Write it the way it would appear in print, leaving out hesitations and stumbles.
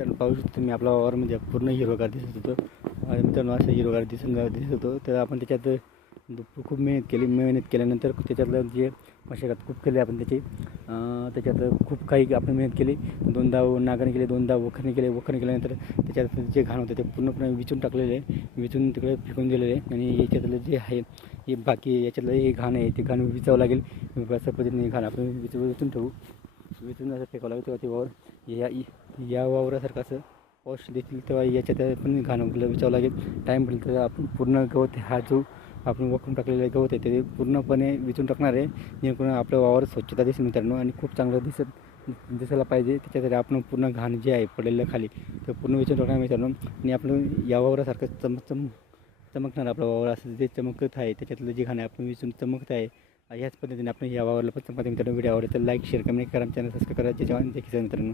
मित्रांनो पाहू शकतो तुम्ही आपला वावर म्हणजे पूर्ण हिरवगार दिसत होतं. मित्रांनो असं हिरवगार दिसत होतं. तर आपण त्याच्यात खूप मेहनत केल्यानंतर त्याच्यातलं जे मशागत खूप केली आपण त्याच्यात खूप काही आपण मेहनत केली. 2दा नांगरणी केली, 2दा वखरणी केल्यानंतर त्याच्यात जे घाण होतं ते पूर्णपणे विचून टाकलेलं आहे. विचून तिकडे फेकून दिलेलं आहे. आणि याच्यातलं जे आहे हे बाकी याच्यातलं हे घाण आहे ते घाण विचावं लागेल. अशा पद्धतीने घाण आपण विचून ठेवू. विचून असं फेकावं लागेल तेव्हा ते वावर या वावरासारखं असं पाऊस देखील तेव्हा याच्यात पण घाण विचावं लागेल. टाईम भेटलं तर आपण पूर्ण गवत हा जो आपण वखरून टाकलेलं गवत आहे ते पूर्णपणे विचून टाकणार आहे. जेणेकरून आपलं वावर स्वच्छता दिसेल मित्रांनो आणि खूप चांगलं दिसायला पाहिजे. त्याच्यासाठी आपण पूर्ण घाण जे आहे पडलेलं खाली ते पूर्ण विचून टाकणार मित्रांनो. आणि आपलं या वावरासारखं चमकणार आपलं वावर असं जे चमकत आहे त्याच्यातलं जे घाण आहे आपण विचून चमकत आहे. ह्याच पद्धतीने आपण या वावरला पण चमकत मित्रांनो. व्हिडिओ आवडला तर लाईक शेअर कमेंट करा, चॅनल सबस्क्राईब करा. जय जवान जय किसान मित्रांनो.